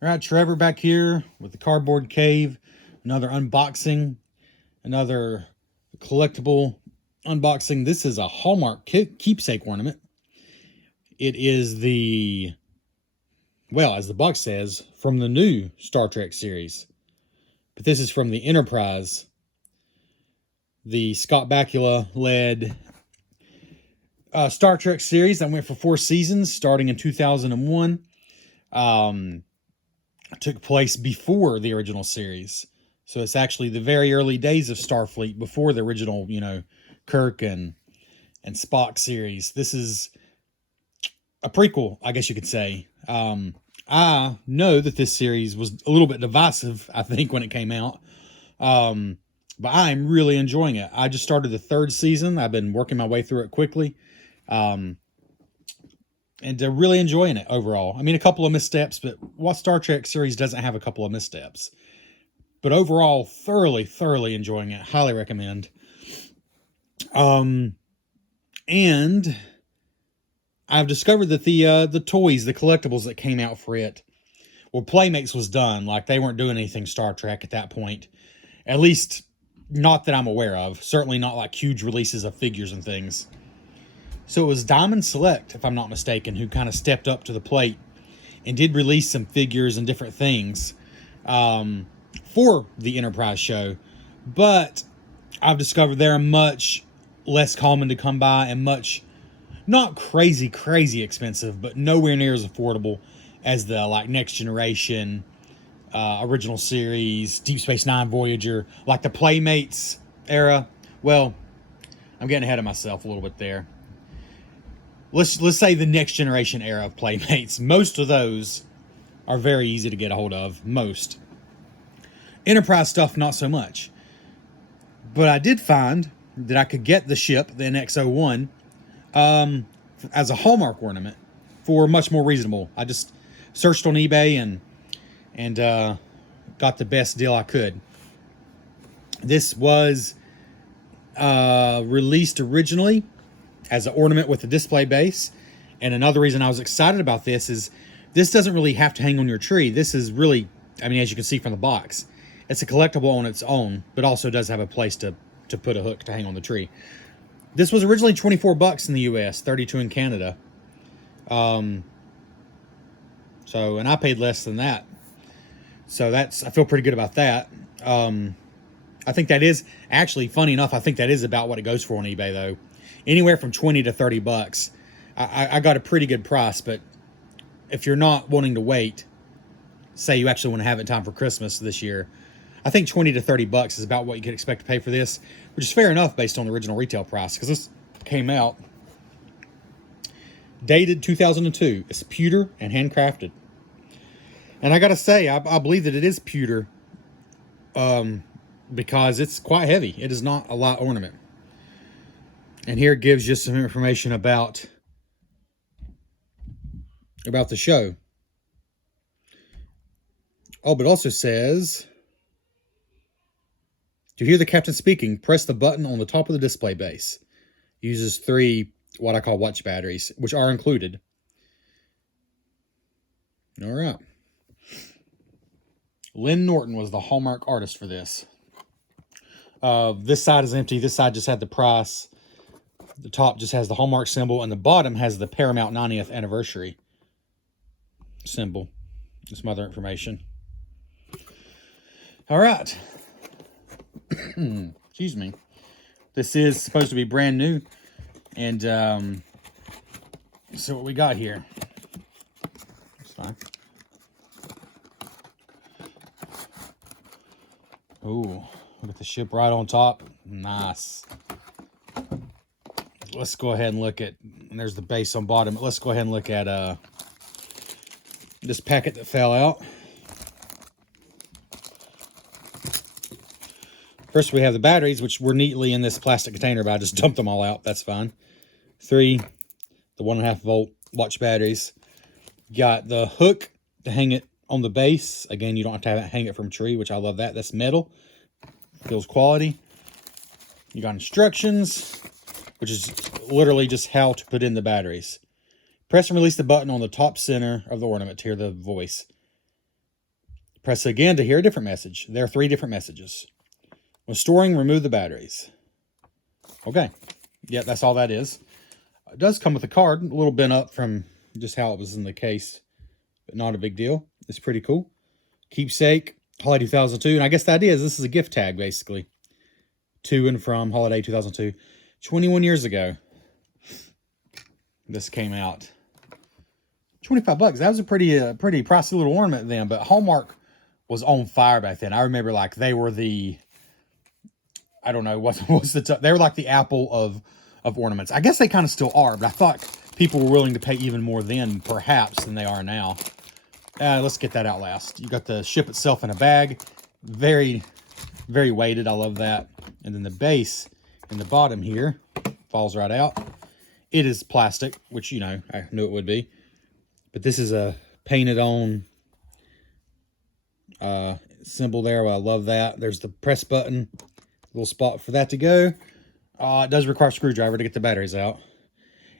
All right, Trevor back here with the Cardboard Cave. Another unboxing, another collectible unboxing. This is a Hallmark Keepsake ornament. It is the, well, as the box says, from the new Star Trek series. But this is from the Enterprise, the Scott Bacula led Star Trek series that went for 4 seasons, starting in 2001. Took place before the original series. So it's actually the very early days of Starfleet, before the original, Kirk and Spock series. This is a prequel, I guess you could say. I know that this series was a little bit divisive, I think, when it came out. But I'm really enjoying it. I just started the 3rd season. I've been working my way through it quickly. And really enjoying it overall. I mean, a couple of missteps, but what Star Trek series doesn't have a couple of missteps? But overall, thoroughly enjoying it. Highly recommend. And I've discovered that the toys, the collectibles that came out for it, well, Playmates was done. Like, they weren't doing anything Star Trek at that point. At least, not that I'm aware of. Certainly not like huge releases of figures and things. So it was Diamond Select, if I'm not mistaken, who kind of stepped up to the plate and did release some figures and different things for the Enterprise show. But I've discovered they're much less common to come by and much, not crazy expensive, but nowhere near as affordable as the like Next Generation, original series, Deep Space Nine, Voyager, like the Playmates era. Well, I'm getting ahead of myself a little bit there. Let's say the Next Generation era of Playmates. Most of those are very easy to get a hold of. Most. Enterprise stuff, not so much. But I did find that I could get the ship, the NX-01, as a Hallmark ornament for much more reasonable. I just searched on eBay and got the best deal I could. This was released originally as an ornament with a display base. And another reason I was excited about this is this doesn't really have to hang on your tree. This is really, I mean, as you can see from the box, it's a collectible on its own, but also does have a place to put a hook to hang on the tree. This was originally $24 in the US, $32 in Canada. And I paid less than that. So I feel pretty good about that. I think that is, actually, funny enough, I think that is about what it goes for on eBay, though. Anywhere from $20 to $30. I got a pretty good price, but if you're not wanting to wait, say you actually want to have it in time for Christmas this year, I think $20 to $30 is about what you could expect to pay for this, which is fair enough based on the original retail price, because this came out dated 2002. It's pewter and handcrafted. And I got to say, I believe that it is pewter because it's quite heavy. It is not a light ornament. And here it gives you some information about the show. Oh, but it also says, to hear the captain speaking, press the button on the top of the display base. Uses 3 what I call watch batteries, which are included. All right. Lynn Norton was the Hallmark artist for this. This side is empty. This side just had the price. The top just has the Hallmark symbol, and the bottom has the Paramount 90th anniversary symbol. Some other information. All right. Excuse me. This is supposed to be brand new. And so what we got here. It's fine. Ooh, look at the ship right on top. Nice. Let's go ahead and look at, and there's the base on bottom. Let's go ahead and look at this packet that fell out. First, we have the batteries, which were neatly in this plastic container, but I just dumped them all out. That's fine. 3, the 1.5 volt watch batteries. Got the hook to hang it on the base. Again, you don't have to hang it from a tree, which I love that. That's metal. Feels quality. You got instructions, which is literally just how to put in the batteries. Press and release the button on the top center of the ornament to hear the voice. Press again to hear a different message. There are 3 different messages. When storing, remove the batteries. Okay. Yeah, that's all that is. It does come with a card, a little bent up from just how it was in the case, but not a big deal. It's pretty cool. Keepsake, Holiday 2002. And I guess the idea is this is a gift tag, basically. To and from Holiday 2002. 21 years ago, this came out. 25 bucks. That was a pretty pricey little ornament then, but Hallmark was on fire back then. I remember like they were the, I don't know, they were like the Apple of ornaments. I guess they kind of still are, but I thought people were willing to pay even more then, perhaps, than they are now. Let's get that out last. You got the ship itself in a bag. Very, very weighted. I love that. And then the base in the bottom here falls right out. It is plastic, which, you know, I knew it would be. But this is a painted on symbol there. Well, I love that. There's the press button. Little spot for that to go. It does require a screwdriver to get the batteries out.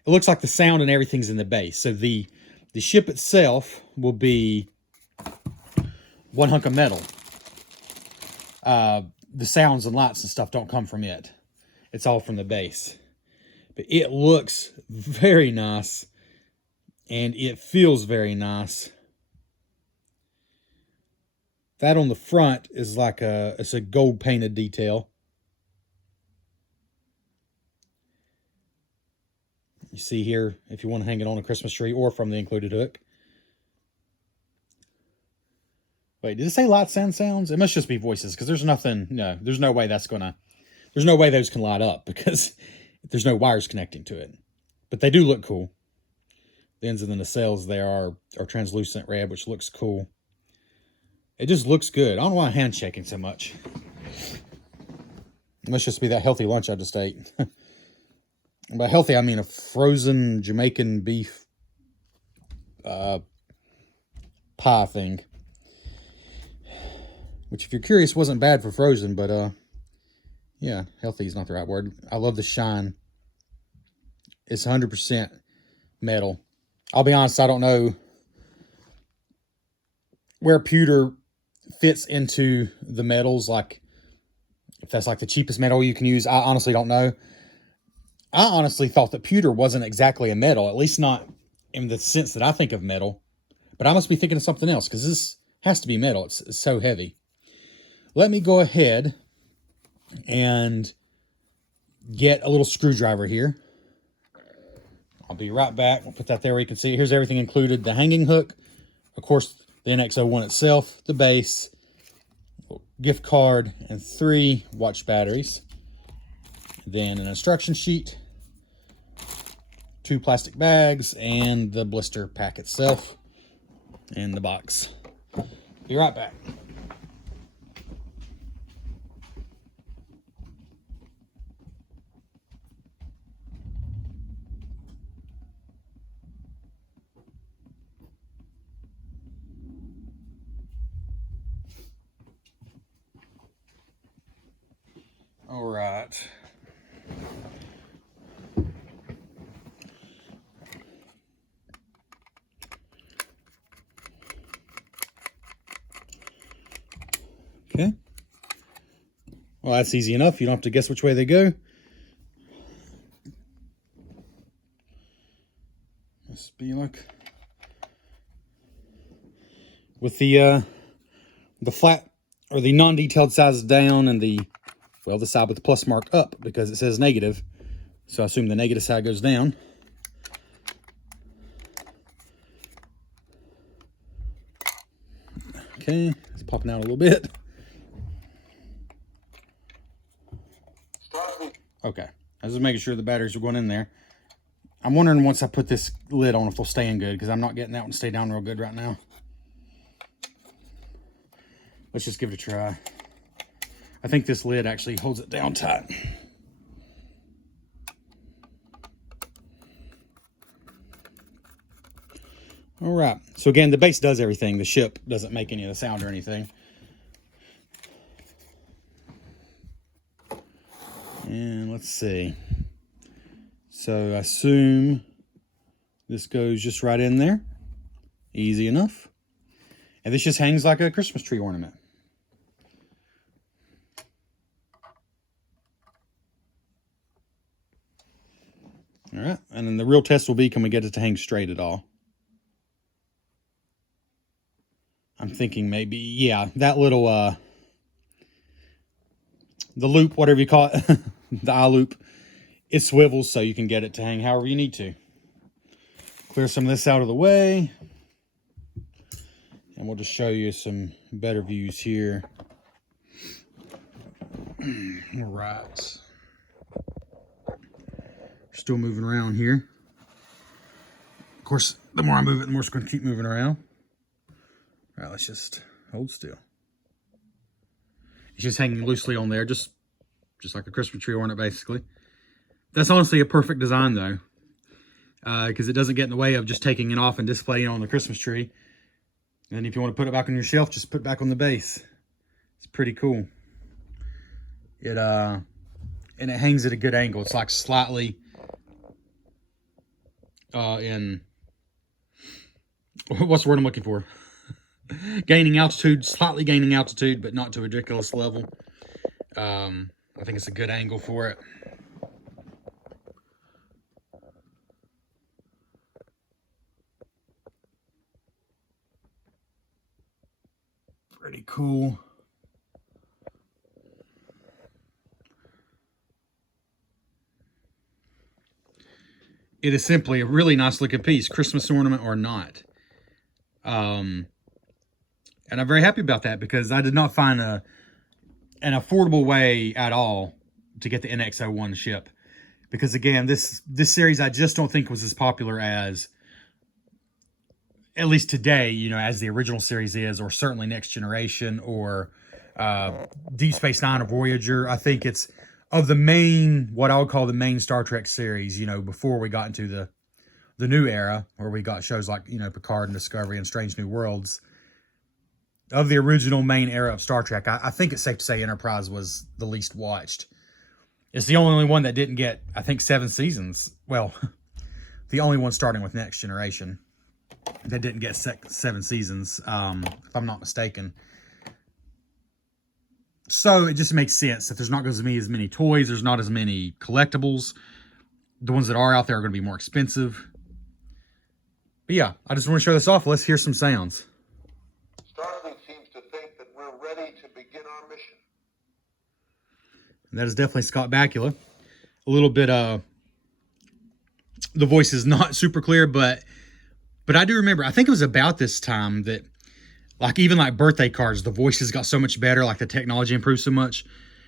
It looks like the sound and everything's in the base. So the ship itself will be one hunk of metal. The sounds and lights and stuff don't come from it. It's all from the base. But it looks very nice. And it feels very nice. That on the front is like it's a gold painted detail. You see here, if you want to hang it on a Christmas tree or from the included hook. Wait, did it say lights and sounds? It must just be voices, because there's nothing, no, there's no way there's no way those can light up, because there's no wires connecting to it. But they do look cool. The ends of the nacelles there are translucent red, which looks cool. It just looks good. I don't know why I'm hand shaking so much. It must just be that healthy lunch I just ate. By healthy, I mean a frozen Jamaican beef pie thing. Which, if you're curious, wasn't bad for frozen, but yeah, healthy is not the right word. I love the shine. It's 100% metal. I'll be honest, I don't know where pewter fits into the metals, like if that's like the cheapest metal you can use. I honestly don't know. I honestly thought that pewter wasn't exactly a metal, at least not in the sense that I think of metal. But I must be thinking of something else, because this has to be metal. It's so heavy. Let me go ahead and get a little screwdriver here. I'll be right back. We'll put that there where you can see it. Here's everything included. The hanging hook, of course, the NX-01 itself, the base, gift card, and 3 watch batteries. Then an instruction sheet, 2 plastic bags, and the blister pack itself, and the box. Be right back. All right. Okay. Well, that's easy enough. You don't have to guess which way they go. Must be like with the flat or the non-detailed sides down and the side with the plus mark up, because it says negative. So I assume the negative side goes down. Okay, it's popping out a little bit. Okay, I was just making sure the batteries are going in there. I'm wondering once I put this lid on if they'll stay in good, because I'm not getting that one to stay down real good right now. Let's just give it a try. I think this lid actually holds it down tight. All right, so again, the base does everything. The ship doesn't make any of the sound or anything. And let's see. So I assume this goes just right in there. Easy enough. And this just hangs like a Christmas tree ornament. All right, and then the real test will be, can we get it to hang straight at all? I'm thinking maybe, yeah, that little, the loop, whatever you call it, the eye loop, it swivels so you can get it to hang however you need to. Clear some of this out of the way. And we'll just show you some better views here. All right. Still moving around here. Of course, the more I move it, the more it's going to keep moving around. All right, let's just hold still. It's just hanging loosely on there, just like a Christmas tree ornament, basically. That's honestly a perfect design, though, because it doesn't get in the way of just taking it off and displaying it on the Christmas tree. And if you want to put it back on your shelf, just put it back on the base. It's pretty cool. And it hangs at a good angle. It's like slightly in, what's the word I'm looking for? Gaining altitude, slightly gaining altitude, but not to a ridiculous level. I think it's a good angle for it. Pretty cool. It is simply a really nice looking piece, Christmas ornament or not. And I'm very happy about that, because I did not find an affordable way at all to get the NX-01 ship. Because again, this series I just don't think was as popular as, at least today, you know, as the original series is, or certainly Next Generation, or Deep Space Nine or Voyager. I think it's, of the main, what I would call the main Star Trek series, you know, before we got into the new era, where we got shows like, you know, Picard and Discovery and Strange New Worlds. Of the original main era of Star Trek, I think it's safe to say Enterprise was the least watched. It's the only one that didn't get, I think, 7 seasons. Well, the only one starting with Next Generation that didn't get 7 seasons, if I'm not mistaken. So it just makes sense that there's not going to be as many toys, there's not as many collectibles. The ones that are out there are going to be more expensive. But yeah, I just want to show this off. Let's hear some sounds. Starfleet seems to think that we're ready to begin our mission. And that is definitely Scott Bacula. A little bit, the voice is not super clear, but I do remember, I think it was about this time that, like, even like birthday cards, the voices got so much better, like the technology improved so much.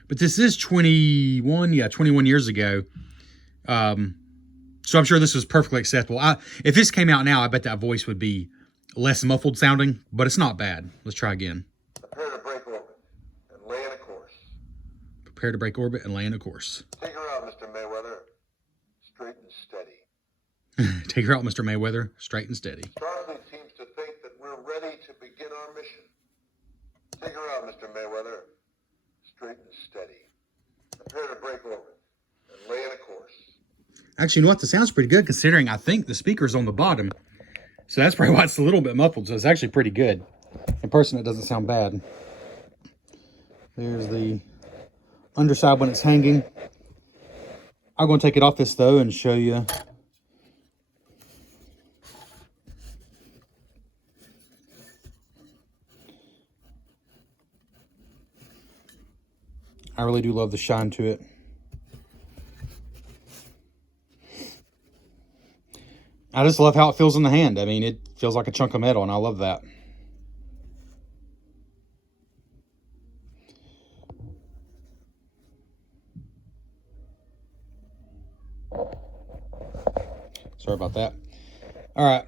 But this is 21 years ago. So I'm sure this was perfectly acceptable. If this came out now, I bet that voice would be less muffled sounding, but it's not bad. Let's try again. Prepare to break orbit and lay in a course. Prepare to break orbit and lay in a course. Take her out, Mr. Mayweather. Straight and steady. Take her out, Mr. Mayweather. Straight and steady. Starfleet seems to think that we're ready to begin our mission. Take her out, Mr. Mayweather. Straight and steady. Prepare to break orbit and lay in a course. Actually, you know what? The sound's pretty good, considering I think the speaker's on the bottom. So that's probably why it's a little bit muffled. So it's actually pretty good. In person, it doesn't sound bad. There's the underside when it's hanging. I'm going to take it off this, though, and show you. I really do love the shine to it. I just love how it feels in the hand. I mean, it feels like a chunk of metal, and I love that. Sorry about that. All right.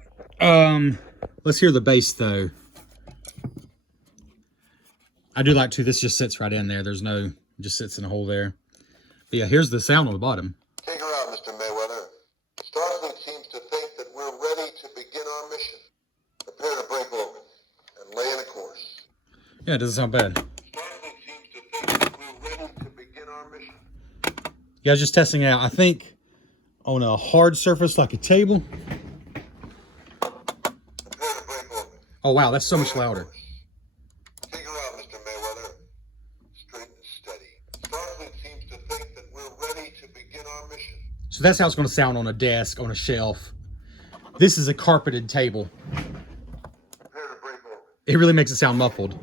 Let's hear the bass, though. I do like to. This just sits right in there. There's no, just sits in a hole there. But yeah, here's the sound on the bottom. Take her out, Mr. Mayweather. Starfleet seems to think that we're ready to begin our mission. Prepare to break orbit and lay in a course. Yeah, it doesn't sound bad. Starfleet seems to think that we're ready to begin our mission. Yeah, I was just testing it out. I think on a hard surface like a table. Prepare to break orbit Oh, wow, that's so much louder. Figure out, Mr. Mayweather. Straight and steady. Starfleet seems to think that we're ready to begin our mission. So that's how it's going to sound on a desk, on a shelf. This is a carpeted table. Prepare to break open. It really makes it sound muffled.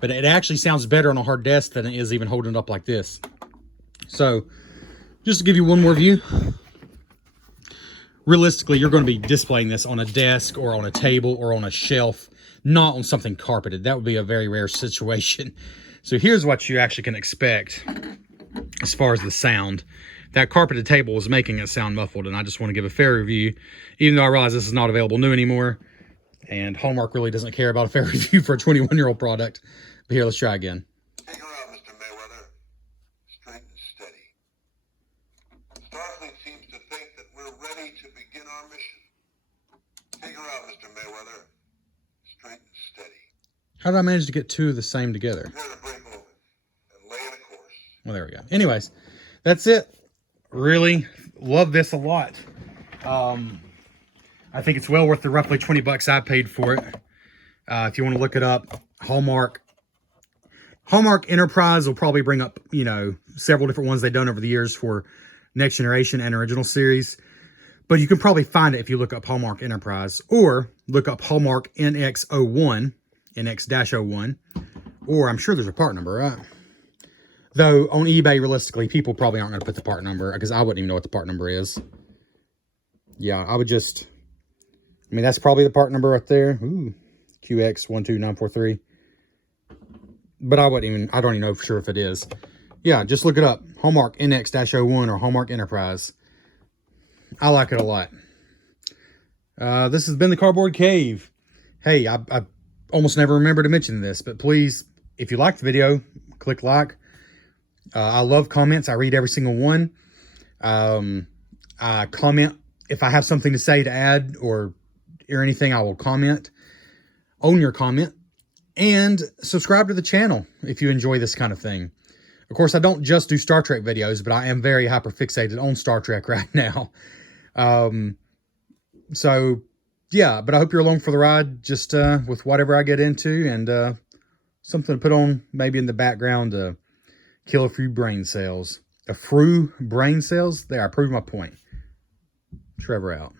But it actually sounds better on a hard desk than it is even holding it up like this. So, just to give you one more view. Realistically, you're going to be displaying this on a desk or on a table or on a shelf, not on something carpeted. That would be a very rare situation. So here's what you actually can expect as far as the sound. That carpeted table was making it sound muffled, and I just want to give a fair review, even though I realize this is not available new anymore, and Hallmark really doesn't care about a fair review for a 21-year-old product. But here, let's try again. Figure out, Mr. Mayweather. Straight and steady. Starfleet seems to think that we're ready to begin our mission. Figure out, Mr. Mayweather. Straight and steady. How did I manage to get two of the same together? Prepare to break open and lay in a course. Well, there we go. Anyways, that's it. Really love this a lot. I think it's well worth the roughly 20 bucks I paid for it. If you want to look it up, Hallmark Enterprise will probably bring up, you know, several different ones they've done over the years for Next Generation and Original Series. But you can probably find it if you look up Hallmark Enterprise or look up Hallmark NX-01, NX-01, or I'm sure there's a part number, right? Though on eBay, realistically, people probably aren't going to put the part number because I wouldn't even know what the part number is. Yeah, I would just, I mean, that's probably the part number right there. Ooh, QX12943. But I don't even know for sure if it is. Yeah, just look it up. Hallmark NX-01 or Hallmark Enterprise. I like it a lot. This has been the Cardboard Cave. Hey, I almost never remember to mention this, but please, if you liked the video, click like. I love comments. I read every single one. I comment if I have something to say to add or anything, I will comment on your comment. And subscribe to the channel if you enjoy this kind of thing. Of course, I don't just do Star Trek videos, but I am very hyper fixated on Star Trek right now. So, yeah, but I hope you're along for the ride just with whatever I get into and something to put on maybe in the background to kill a few brain cells. A few brain cells? There, I proved my point. Trevor out.